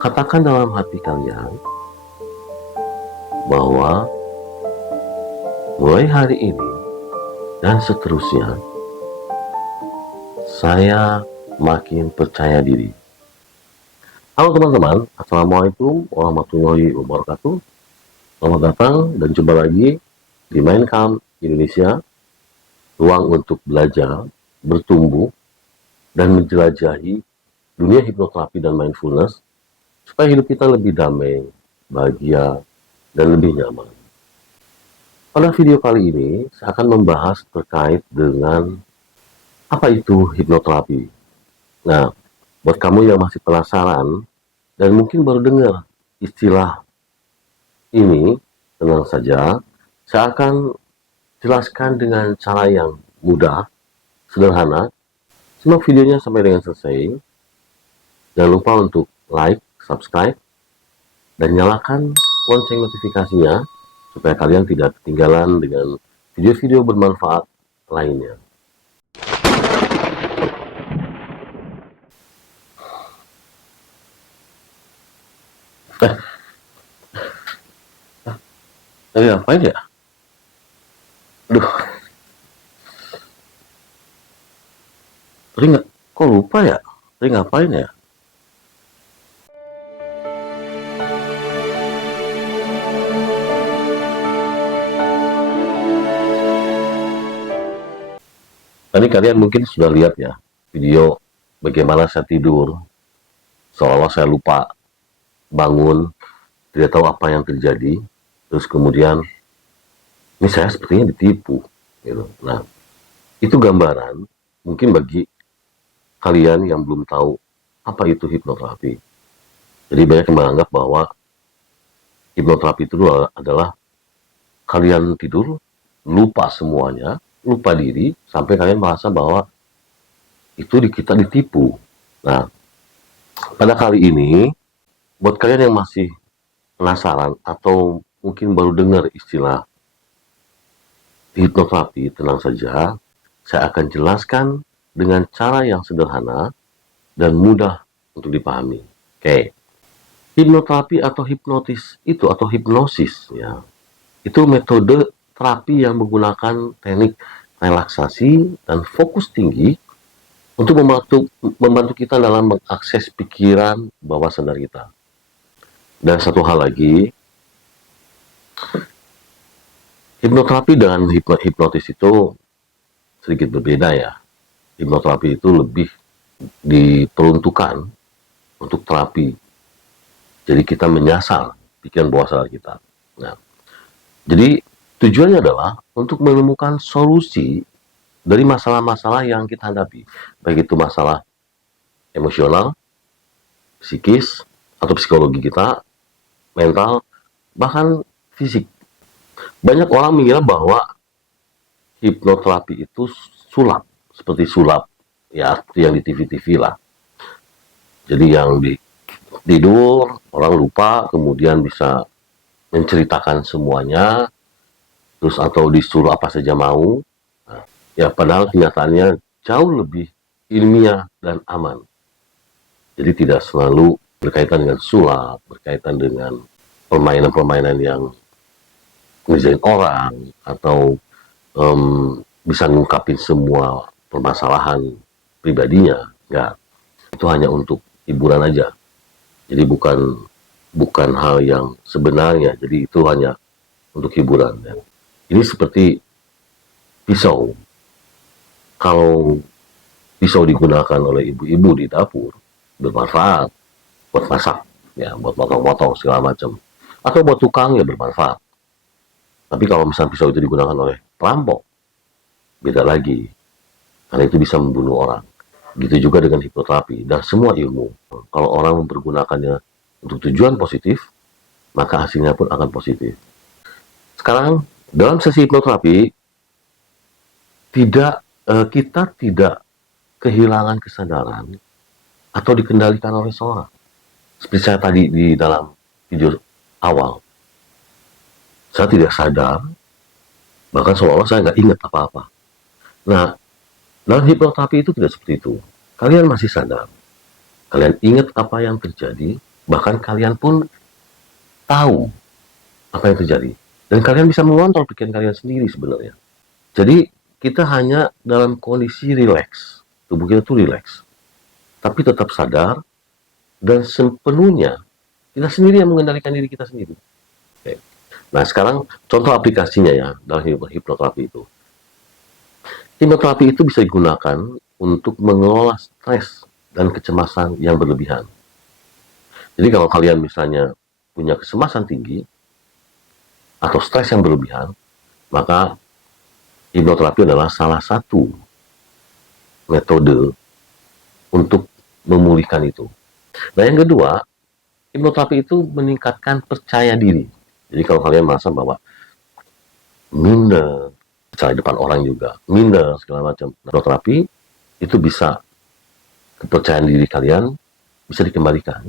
Katakan dalam hati kalian bahwa mulai hari ini dan seterusnya, saya makin percaya diri. Halo teman-teman, Assalamualaikum warahmatullahi wabarakatuh. Selamat datang dan jumpa lagi di Mindcamp Indonesia, ruang untuk belajar, bertumbuh, dan menjelajahi dunia hipnoterapi dan mindfulness supaya hidup kita lebih damai, bahagia, dan lebih nyaman. Pada video kali ini, saya akan membahas terkait dengan apa itu hipnoterapi. Nah, buat kamu yang masih penasaran dan mungkin baru dengar istilah ini, tenang saja, saya akan jelaskan dengan cara yang mudah, sederhana. Simak videonya sampai dengan selesai. Jangan lupa untuk like, subscribe, dan nyalakan lonceng notifikasinya supaya kalian tidak ketinggalan dengan video-video bermanfaat lainnya. Tadi ngapain ya? Aduh, tadi nggak, kok lupa ya? Tadi ngapain ya? Tadi kalian mungkin sudah lihat ya video bagaimana saya tidur, seolah-olah saya lupa bangun, tidak tahu apa yang terjadi, terus kemudian ini saya sepertinya ditipu, gitu. Nah, itu gambaran mungkin bagi kalian yang belum tahu apa itu hipnoterapi. Jadi banyak yang menganggap bahwa hipnoterapi itu adalah kalian tidur, lupa semuanya, lupa diri, sampai kalian merasa bahwa itu kita ditipu. Nah, pada kali ini, buat kalian yang masih penasaran atau mungkin baru dengar istilah hipnoterapi, tenang saja, saya akan jelaskan dengan cara yang sederhana dan mudah untuk dipahami. Oke, hipnoterapi atau hipnotis itu atau hipnosis ya, itu metode terapi yang menggunakan teknik relaksasi dan fokus tinggi untuk membantu kita dalam mengakses pikiran bawah sadar kita. Dan satu hal lagi, hipnoterapi dan hipnotis itu sedikit berbeda ya. Hipnoterapi itu lebih diperuntukkan untuk terapi. Jadi kita menyasar pikiran bawah sadar kita. Nah, jadi tujuannya adalah untuk menemukan solusi dari masalah-masalah yang kita hadapi. Baik itu masalah emosional, psikis, atau psikologi kita, mental, bahkan fisik. Banyak orang mengira bahwa hipnoterapi itu sulap, seperti sulap, ya seperti yang di TV-TV lah. Jadi yang di tidur, orang lupa, kemudian bisa menceritakan semuanya, terus atau disuruh apa saja mau. Nah, ya padahal kenyataannya jauh lebih ilmiah dan aman. Jadi tidak selalu berkaitan dengan sulap, berkaitan dengan permainan-permainan yang ngerjain orang, atau bisa ngungkapin semua permasalahan pribadinya. Enggak. Itu hanya untuk hiburan aja. Jadi bukan hal yang sebenarnya. Jadi itu hanya untuk hiburan. Ya. Ini seperti pisau. Kalau pisau digunakan oleh ibu-ibu di dapur, bermanfaat buat masak, ya, buat potong-potong segala macam. Atau buat tukang ya bermanfaat. Tapi kalau misalnya pisau itu digunakan oleh perampok, beda lagi. Karena itu bisa membunuh orang. Gitu juga dengan hipnoterapi dan semua ilmu. Kalau orang mempergunakannya untuk tujuan positif, maka hasilnya pun akan positif. Sekarang, dalam sesi hipnoterapi, kita tidak kehilangan kesadaran atau dikendalikan oleh seorang. Seperti saya tadi di dalam video awal. Saya tidak sadar, bahkan seolah-olah saya nggak ingat apa-apa. Nah, dalam hipnoterapi itu tidak seperti itu. Kalian masih sadar. Kalian ingat apa yang terjadi, Bahkan kalian pun tahu apa yang terjadi. Dan kalian bisa mengontrol pikiran kalian sendiri sebenarnya. Jadi kita hanya dalam kondisi rileks. Tubuh kita tuh rileks. Tapi tetap sadar dan sepenuhnya kita sendiri yang mengendalikan diri kita sendiri. Oke. Nah sekarang contoh aplikasinya ya dalam hipnoterapi itu. Hipnoterapi itu bisa digunakan untuk mengelola stres dan kecemasan yang berlebihan. Jadi kalau kalian misalnya punya kecemasan tinggi atau stres yang berlebihan, maka hipnoterapi adalah salah satu metode untuk memulihkan itu. Nah yang kedua, hipnoterapi itu meningkatkan percaya diri. Jadi kalau kalian merasa bahwa minder, bicara depan orang juga, minder segala macam, hipnoterapi itu bisa kepercayaan diri kalian bisa dikembalikan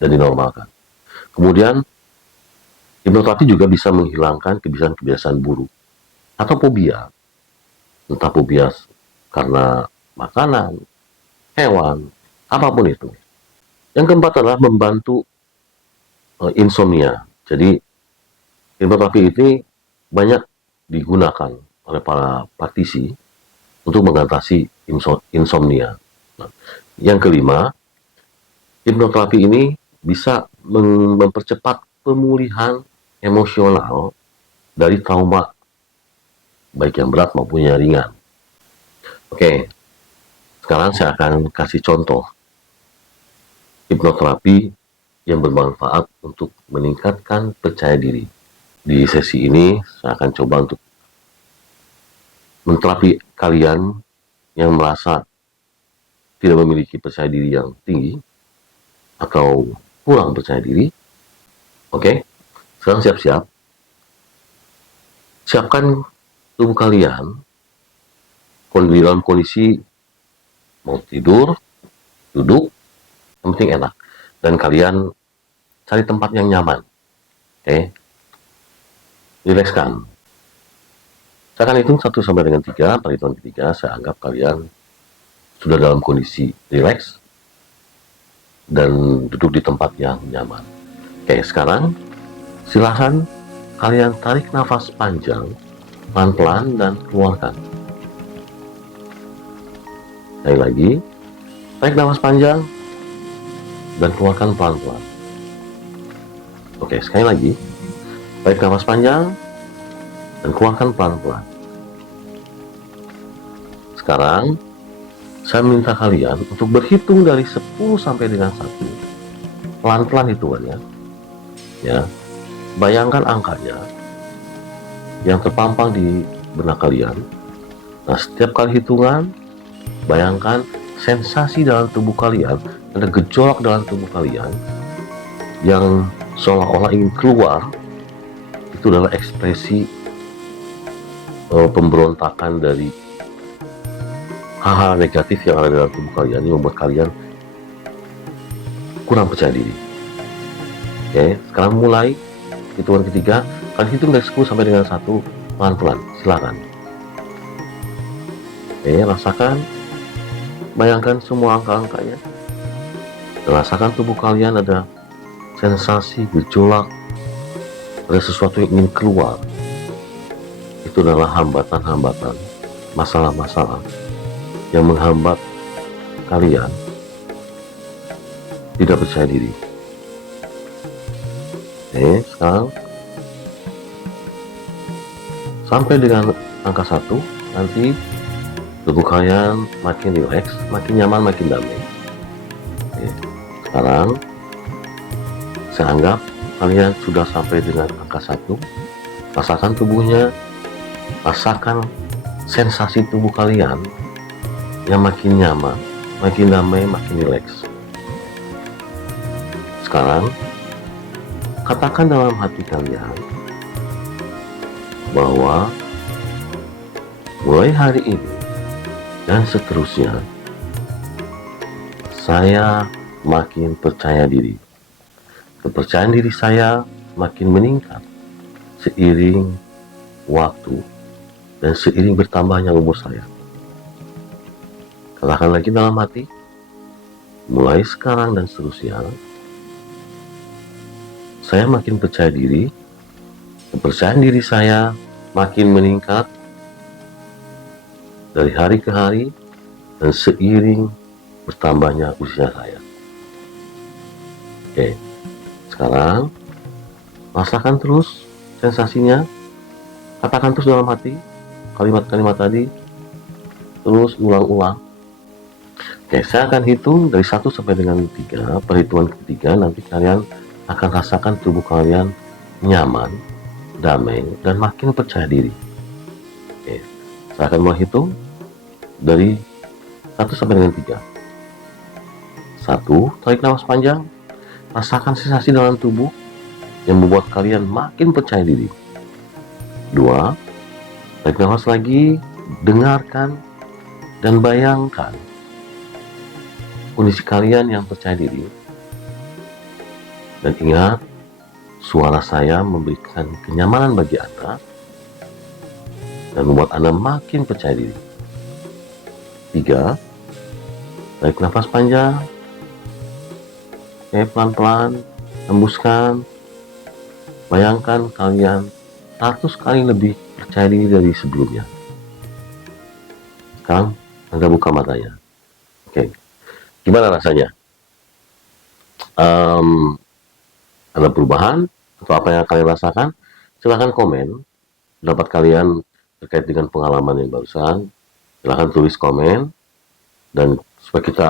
dan dinormalkan. Kemudian hipnoterapi juga bisa menghilangkan kebiasaan-kebiasaan buruk atau fobia, entah fobia karena makanan, hewan, apapun itu. Yang keempat adalah membantu insomnia. Jadi hipnoterapi ini banyak digunakan oleh para praktisi untuk mengatasi insomnia. Nah, yang kelima, hipnoterapi ini bisa mempercepat pemulihan emosional dari trauma, baik yang berat maupun yang ringan. Oke, sekarang saya akan kasih contoh hipnoterapi yang bermanfaat untuk meningkatkan percaya diri. Di sesi ini, saya akan coba untuk menterapi kalian yang merasa tidak memiliki percaya diri yang tinggi atau kurang percaya diri. Oke, sekarang siap-siap. Siapkan tubuh kalian dalam kondisi mau tidur, duduk, yang penting enak. Dan kalian cari tempat yang nyaman. Oke, rilekskan. Saya akan hitung 1 sampai dengan 3. Pada hitungan ketiga, saya anggap kalian sudah dalam kondisi rileks dan duduk di tempat yang nyaman. Oke, sekarang silahkan kalian tarik nafas panjang, pelan-pelan dan keluarkan. Sekali lagi, tarik nafas panjang dan keluarkan pelan-pelan. Oke, sekali lagi, tarik nafas panjang dan keluarkan pelan-pelan. Sekarang, saya minta kalian untuk berhitung dari 10 sampai dengan 1. Pelan-pelan hitungannya. Ya. Bayangkan angkanya yang terpampang di benak kalian. Nah, setiap kali hitungan, bayangkan sensasi dalam tubuh kalian, ada gejolak dalam tubuh kalian yang seolah-olah ingin keluar. Itu adalah ekspresi pemberontakan dari hal-hal negatif yang ada dalam tubuh kalian yang membuat kalian kurang percaya diri. Oke, sekarang mulai hitungan ketiga. Kalian hitung dari 10 sampai dengan 1 pelan-pelan. Silakan. Oke, rasakan, bayangkan semua angka-angkanya. Rasakan tubuh kalian ada sensasi gejolak, ada sesuatu yang ingin keluar. Itu adalah hambatan-hambatan, masalah-masalah yang menghambat kalian tidak percaya diri. Oke, sekarang sampai dengan angka 1, nanti tubuh kalian makin rileks, makin nyaman, makin damai. Oke, sekarang saya anggap kalian sudah sampai dengan angka 1. Rasakan tubuhnya, rasakan sensasi tubuh kalian yang makin nyaman, makin damai, makin rileks. Sekarang katakan dalam hati kalian bahwa mulai hari ini dan seterusnya saya makin percaya diri. Kepercayaan diri saya makin meningkat seiring waktu dan seiring bertambahnya umur saya. Katakan lagi dalam hati, mulai sekarang dan seterusnya saya makin percaya diri, kepercayaan diri saya makin meningkat dari hari ke hari dan seiring bertambahnya usia saya. Oke, sekarang rasakan terus sensasinya, katakan terus dalam hati kalimat-kalimat tadi, terus ulang-ulang. Oke, saya akan hitung dari 1 sampai dengan 3. Perhitungan ketiga nanti kalian akan rasakan tubuh kalian nyaman, damai, dan makin percaya diri. Oke, saya akan mulai hitung dari 1 sampai dengan 3. 1. Tarik nafas panjang, rasakan sensasi dalam tubuh yang membuat kalian makin percaya diri. 2. Tarik nafas lagi, dengarkan dan bayangkan kondisi kalian yang percaya diri. Dan ingat, suara saya memberikan kenyamanan bagi Anda dan membuat Anda makin percaya diri. 3. Tarik nafas panjang. Oke, pelan-pelan hembuskan. Bayangkan kalian 100 kali lebih percaya diri dari sebelumnya. Sekarang Anda buka matanya. Oke, gimana rasanya? Ada perubahan atau apa yang kalian rasakan? Silahkan komen pendapat kalian terkait dengan pengalaman yang barusan. Silahkan tulis komen dan supaya kita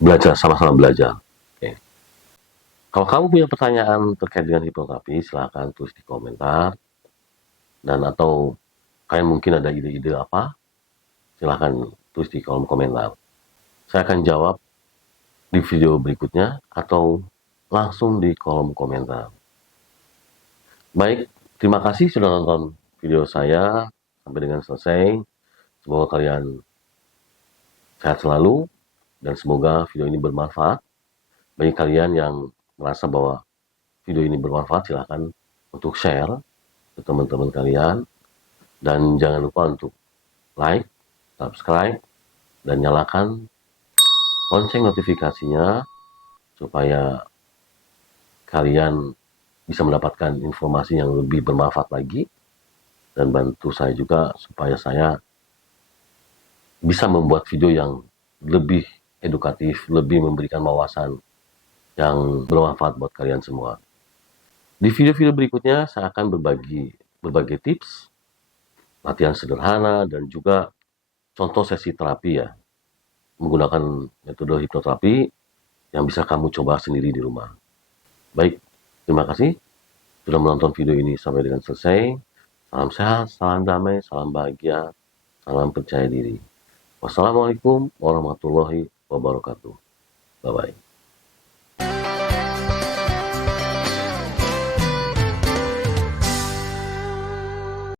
belajar, sama-sama belajar. Oke. Kalau kamu punya pertanyaan terkait dengan hipnoterapi, silahkan tulis di komentar. Dan atau kalian mungkin ada ide-ide apa, silahkan tulis di kolom komentar. Saya akan jawab di video berikutnya atau langsung di kolom komentar. Baik, terima kasih sudah nonton video saya sampai dengan selesai. Semoga kalian sehat selalu dan semoga video ini bermanfaat. Bagi kalian yang merasa bahwa video ini bermanfaat, silahkan untuk share ke teman-teman kalian. Dan jangan lupa untuk like, subscribe, dan nyalakan lonceng notifikasinya supaya kalian bisa mendapatkan informasi yang lebih bermanfaat lagi dan bantu saya juga supaya saya bisa membuat video yang lebih edukatif, lebih memberikan wawasan yang bermanfaat buat kalian semua. Di video-video berikutnya saya akan berbagi berbagai tips, latihan sederhana, dan juga contoh sesi terapi ya, menggunakan metode hipnoterapi yang bisa kamu coba sendiri di rumah. Baik, terima kasih sudah menonton video ini sampai dengan selesai. Salam sehat, salam damai, salam bahagia, salam percaya diri. Wassalamualaikum warahmatullahi wabarakatuh. Bye-bye.